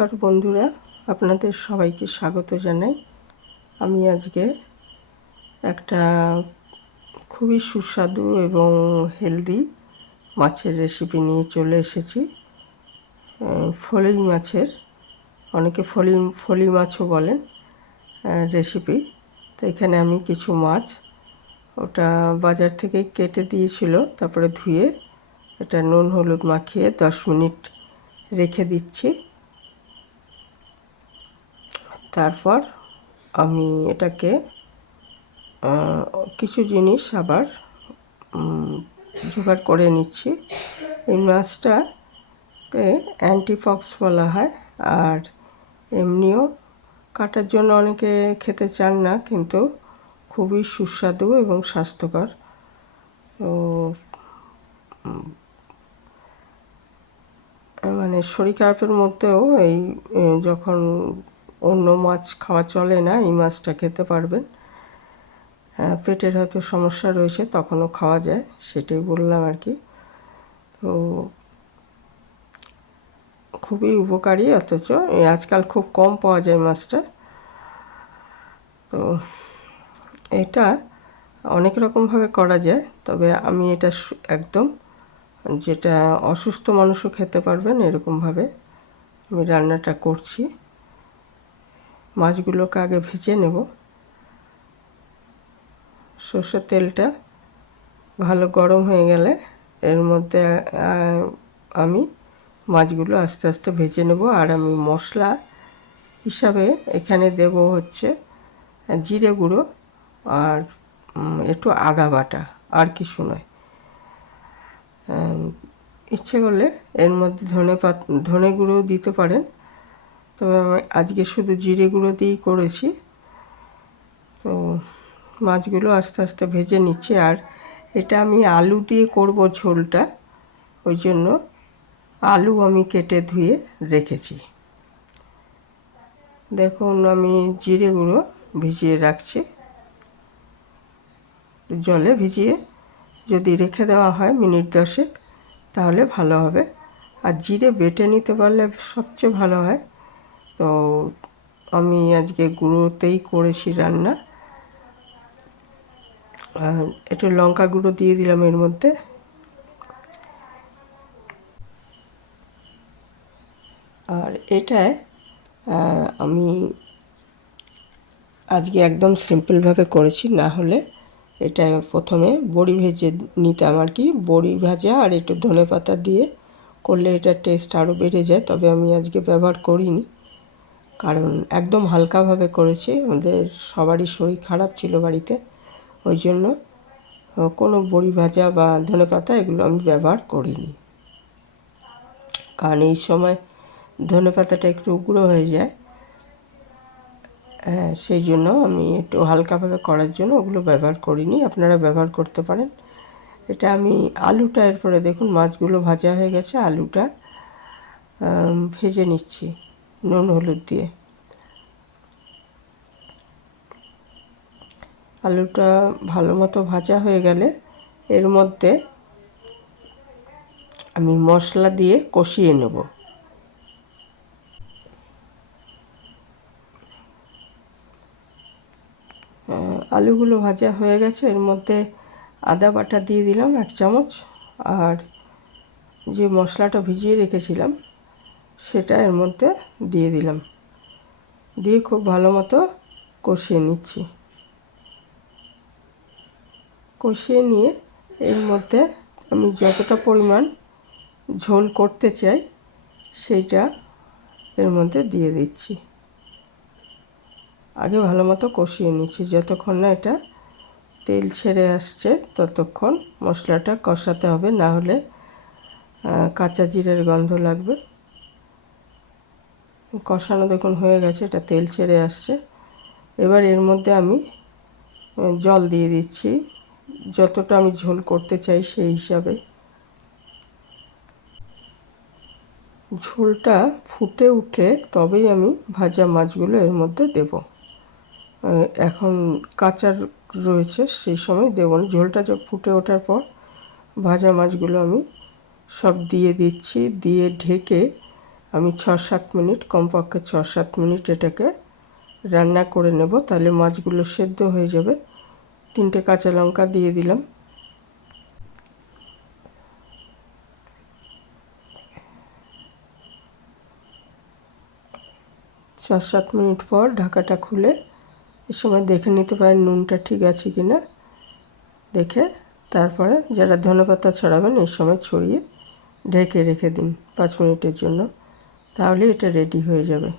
নমস্কার বন্ধুরা, আপনাদের সবাইকে স্বাগত জানাই। আমি আজকে একটা খুবই সুস্বাদু এবং হেলদি মাছের রেসিপি নিয়ে চলে এসেছি। ফলি মাছের, অনেকে ফলি মাছও বলেন, রেসিপি। তো এখানে আমি কিছু মাছ ওটা বাজার থেকে কেটে দিয়েছিল, তারপরে ধুয়ে এটা নুন হলুদ মাখিয়ে 10 মিনিট রেখে দিচ্ছি। তারপর আমি এটাকে কিছু জিনিস আবার জোগাড় করে নিচ্ছি। এই মাছটাকে অ্যান্টিপক্স বলা হয়, আর এমনিও কাটার জন্য অনেকে খেতে চান না, কিন্তু খুবই সুস্বাদু এবং স্বাস্থ্যকর। তো মানে শরীর খারাপের মধ্যেও এই যখন অন্য মাছ খাওয়া চলে না, এই মাছটা খেতে পারবেন। পেটের হয়তো সমস্যা রয়েছে, তখনও খাওয়া যায়, সেটাই বললাম আর কি। তো খুবই উপকারী, অথচ আজকাল খুব কম পাওয়া যায় মাছটা। তো এটা অনেক রকমভাবে করা যায়, তবে আমি এটা একদম যেটা অসুস্থ মানুষও খেতে পারবেন এরকমভাবে আমি রান্নাটা করছি। মাছগুলোকে আগে ভেজে নেব। সর্ষের তেলটা ভালো গরম হয়ে গেলে এর মধ্যে আমি মাছগুলো আস্তে আস্তে ভেজে নেব। আর আমি মশলা হিসাবে এখানে দেব হচ্ছে জিরে গুঁড়ো আর একটু আদা বাটা, আর কিছু নয়। ইচ্ছে করলে এর মধ্যে ধনে গুঁড়োও দিতে পারেন, তবে আমি আজকে শুধু জিরে গুঁড়ো দিয়েই করেছি। তো মাছগুলো আস্তে আস্তে ভেজে নিচ্ছি। আর এটা আমি আলু দিয়ে করব ঝোলটা, ওই জন্য আলু আমি কেটে ধুয়ে রেখেছি। দেখুন, আমি জিরে গুঁড়ো ভিজিয়ে রাখছি, জলে ভিজিয়ে যদি রেখে দেওয়া হয় মিনিট 10, তাহলে ভালো হবে। আর জিরে বেটে নিতে পারলে সবচেয়ে ভালো হয়। তো আমি আজকে গুঁড়োতেই করেছি রান্না। একটু লঙ্কা গুঁড়ো দিয়ে দিলাম এর মধ্যে। আর এটায় আমি আজকে একদম সিম্পলভাবে করেছি, না হলে এটা প্রথমে বড়ি ভেজে নিতাম আর কি। বড়ি ভাজা আর একটু ধনেপাতা দিয়ে করলে এটার টেস্ট আরও বেড়ে যায়, তবে আমি আজকে ব্যবহার করিনি, কারণ একদম হালকাভাবে করেছি। আমাদের সবারই শরীর খারাপ ছিল বাড়িতে, ওই জন্য কোনো বড়ি ভাজা বা ধনেপাতা এগুলো আমি ব্যবহার করিনি। কারণ এই সময় ধনেপাতাটা একটু উগ্র হয়ে যায়, সেই জন্য আমি একটু হালকাভাবে করার জন্য ওগুলো ব্যবহার করিনি। আপনারা ব্যবহার করতে পারেন। এটা আমি আলুটা, এরপরে দেখুন মাছগুলো ভাজা হয়ে গেছে, আলুটা ভেজে নিচ্ছি নুন হলুদ দিয়ে। আলুটা ভালো মতো ভাজা হয়ে গেলে এর মধ্যে আমি মশলা দিয়ে কষিয়ে নেব। আলুগুলো ভাজা হয়ে গেছে, এর মধ্যে আদা বাটা দিয়ে দিলাম 1 চামচ, আর যে মশলাটা ভিজিয়ে রেখেছিলাম সেটা এর মধ্যে দিয়ে দিলাম, দিয়ে খুব ভালো মতো কষিয়ে নিচ্ছি। কষিয়ে নিয়ে এর মধ্যে আমি যতটা পরিমাণ ঝোল করতে চাই সেইটা এর মধ্যে দিয়ে দিচ্ছি। আগে ভালো মতো কষিয়ে নিচ্ছি, যতক্ষণ না এটা তেল ছেড়ে আসছে ততক্ষণ মশলাটা কষাতে হবে, না হলে কাঁচা জিরের গন্ধ লাগবে। কষানো দেখুন হয়ে গেছে, এটা তেল ছেড়ে আসছে। এবার এর মধ্যে আমি জল দিয়ে দিচ্ছি, যতটা আমি ঝোল করতে চাই সেই হিসাবে। ঝোলটা ফুটে উঠে তবেই আমি ভাজা মাছগুলো এর মধ্যে দেব। এখন কাঁচা রয়েছে, সেই সময় দেব না। ঝোলটা যখন ফুটে ওঠার পর ভাজা মাছগুলো আমি সব দিয়ে দিচ্ছি, দিয়ে ঢেকে আমি 6-7 মিনিট, কমপক্ষে 6-7 মিনিট এটাকে রান্না করে নেব, তাহলে মাছগুলো সেদ্ধ হয়ে যাবে। 3টে কাঁচা লঙ্কা দিয়ে দিলাম। চার 7 মিনিট পর ঢাকাটা খুলে এ সময় দেখে নিতে পারেন নুনটা ঠিক আছে কি না। দেখে তারপরে যারা ধনেপাতা ছড়াবেন এই সময় ছড়িয়ে ঢেকে রেখে দিন 5 মিনিটের জন্য, তাহলে এটা রেডি হয়ে যাবে।